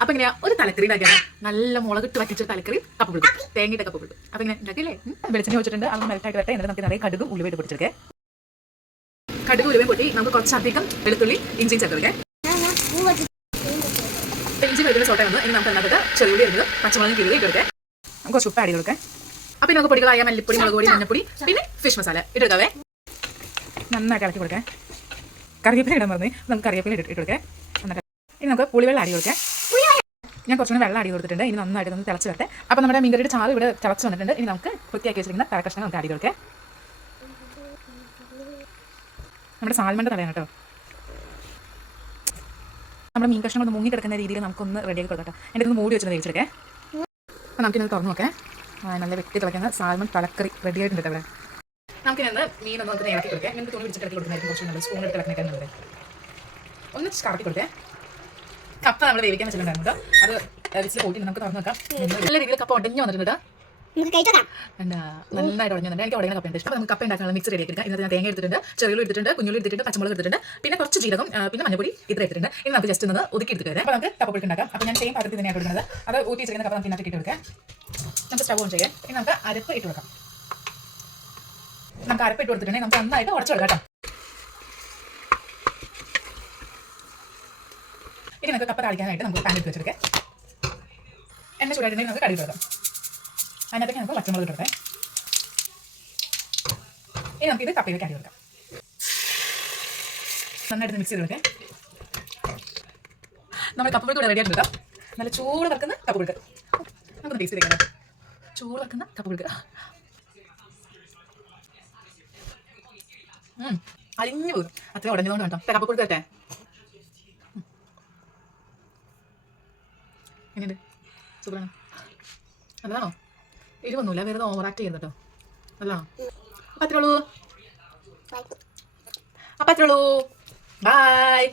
അപ്പൊ ഇങ്ങനെയാ ഒരു തലക്കറി ഉണ്ടാക്കിയാണ്. നല്ല മുളകിട്ട് വറ്റിച്ച തലക്കറി കപ്പ പുഴുക്കും, തേങ്ങയിട്ട് കപ്പ പുഴുക്കും. അപ്പൊ ഇങ്ങനെ ഉണ്ടാക്കിയല്ലേ. വെളിച്ചെണ്ണ വെച്ചിട്ടുണ്ട്, അത് മെൽറ്റായിട്ട് വരട്ടെ. എന്നിട്ട് നമുക്ക് നിറയെ കടുകും ഉലുവയിട്ട് പൊടിച്ചെടുക്കേ. കടുക് ഉലുവയും പൊട്ടി നമുക്ക് കുറച്ചധികം വെളുത്തുള്ളി ഇഞ്ചിയും ചേർത്ത്. ഇഞ്ചി വെളുത്തുള്ളി സോട്ട വന്ന് ഇനി നമുക്ക് അതിനകത്ത് ചെറിയുള്ളി ഇരുന്നത് പച്ചമുളകും കിഴി ഇട്ടെടുക്കേ. നമുക്ക് കുറച്ച് ഉപ്പ് ആഡ് ചെയ്ത് കൊടുക്കേ. അപ്പൊ നമുക്ക് പൊടികളായ മല്ലിപ്പൊടി, മുളക് പൊടി, മഞ്ഞപ്പൊടി, പിന്നെ ഫിഷ് മസാല ഇട്ടെടുക്കാവേ. നന്നായിട്ട് ഇളക്കി കൊടുക്കേ. കറിവേപ്പില ഇടാൻ പറഞ്ഞ് നമുക്ക് കറിവേപ്പില ഇട്ട് കൊടുക്കേ. എന്നിട്ട് ഇനി നമുക്ക് പുളിവെള്ളം ആഡ് ചെയ്ത് കൊടുക്കേ. ഞാൻ കുറച്ചുകൂടി വെള്ളം ആഡ് ചെയ്ത് കൊടുത്തിട്ടുണ്ട്. ഇനി നന്നായിട്ട് ഒന്ന് തിളച്ച് വരട്ടെ. അപ്പോൾ നമ്മുടെ മീൻകറിയുടെ ചാറ് ഇവിടെ തിളച്ച് വന്നിട്ടുണ്ട്. ഇനി നമുക്ക് വൃത്തിയാക്കി വെച്ചിരിക്കുന്ന തലക്കഷ്ണം നമുക്ക് ആഡ് ചെയ്ത് കൊടുക്കേ. നമ്മുടെ സാൽമണിൻ്റെ തലയാണ് കേട്ടോ. നമ്മുടെ മീൻ കഷ്ണം കൊണ്ട് മുങ്ങി കിടക്കുന്ന രീതിയിൽ നമുക്കൊന്ന് റെഡിയാക്കി കൊടുക്കട്ടെ. എൻ്റെ ഒന്ന് മൂടി വെച്ചൊന്ന് വേവിച്ചെടുക്കേ. അപ്പോൾ നമുക്കിത് തുറന്ന് നോക്കേ. നല്ല വെട്ടി തിളയ്ക്കുന്ന സാൽമൺ തലക്കറി റെഡി ആയിട്ടുണ്ട് ഇവിടെ. നമുക്കിന്ന് മീൻ ഒന്ന് നമുക്ക് ഇളക്കി കൊടുക്കാം. നിങ്ങൾക്ക് തുണി പിടിച്ചിട്ട് ഇളക്കി കൊടുക്കുന്നതായിരിക്കും കുറച്ച് നല്ല സ്പൂൺ എടുത്ത് ഇളക്കിക്കാൻ നല്ലത്. ഒന്ന് കറക്കി കൊടുക്കേ. കപ്പ നമ്മൾ വേവിക്കാൻ വെച്ചിട്ടുണ്ടായിരുന്നു കേട്ടോ. അത് വെച്ച് കൂട്ടി നമുക്ക് തുറന്ന് നോക്കാം. നല്ല രീതിയിൽ കപ്പ ഉടഞ്ഞു വന്നിട്ടുണ്ട്. നന്നായിട്ട് ഉടഞ്ഞുണ്ട്. എനിക്ക് ഉടയുന്ന കപ്പയുണ്ട് ഇഷ്ടം. നമുക്ക് കപ്പ ഉണ്ടാക്കാനുള്ള മിക്സ് റെഡി ആക്കിയിട്ട് ഇതിനകത്ത് ഞാൻ തേങ്ങ എടുത്തിട്ടുണ്ട്, ചെറിയുള്ളി എടുത്തിട്ടുണ്ട്, കുഞ്ഞുള്ളി എടുത്തിട്ടുണ്ട്, പച്ചമുളക് എടുത്തിട്ടുണ്ട്, പിന്നെ കുറച്ച് ജീരകം, പിന്നെ മഞ്ഞപ്പൊടി ഇത്ര എടുത്തിട്ടുണ്ട്. ഇനി നമുക്ക് ജസ്റ്റ് ഒന്ന് ഒതുക്കി എടുത്ത് വരാം. അപ്പോൾ നമുക്ക് കപ്പ പുഴുക്ക് ഉണ്ടാക്കാം. അപ്പോൾ ഞാൻ സെയിം പാത്രത്തിൽ തന്നെയാണ് കൊടുക്കുന്നത്. അത് ഊറ്റി വെച്ചിരിക്കുന്ന കപ്പ നമുക്ക് ഇതിനകത്ത് ഇട്ട് കൊടുക്കാം. നമുക്ക് സ്റ്റവ് ഓൺ ചെയ്യാം. ഇനി നമുക്ക് അരപ്പ് ഇട്ട് കൊടുക്കാം. നമുക്ക് അരപ്പ് ഇട്ട് കൊടുത്തിട്ടുണ്ടെങ്കിൽ നമുക്ക് നന്നായിട്ട് ഉടച്ചു കൊടുക്കാം കേട്ടോ. ഇനി നമുക്ക് കപ്പ താളിക്കാനായിട്ട് നമുക്ക് പാൻ എടുത്ത് വെച്ചെടുക്കാം. എണ്ണ ചൂടായിട്ടുണ്ടെങ്കിൽ നമുക്ക് കടുക് കൊടുക്കാം. അതിനകത്തേക്ക് നമുക്ക് പച്ചമുളക് ഇട്ട് കൊടുക്കാം. ഇനി നമുക്കിത് കപ്പയിലേക്ക് ആഡ് കൊടുക്കാം. നന്നായിട്ട് മിക്സ് ചെയ്ത് കൊടുക്കാം. നമ്മൾ കപ്പ പുഴുക്ക് റെഡി ആയിട്ട് എടുക്കാം. നല്ല ചൂട് വറുക്കുന്ന കപ്പ പുഴുക്ക് നമുക്കൊന്ന് ടേസ്റ്റ് ചെയ്തേക്കാം. ചൂട് വറുക്കുന്ന കപ്പ പുഴുക്ക് അലിഞ്ഞു പോകും. അത്രയും ഉടഞ്ഞതുകൊണ്ട് കേട്ടോ. കപ്പ പുഴുക്ക് കേട്ടെ എങ്ങനെയുണ്ട്? സൂപ്പറാണ്. നല്ലതാണോ? എരിവൊന്നുമില്ല, വെറുതെ ഓവറാക്ട് ചെയ്യുന്നു കേട്ടോ. നല്ലതാണോ? അപ്പം അത്രേ ഉള്ളൂ. ബൈ.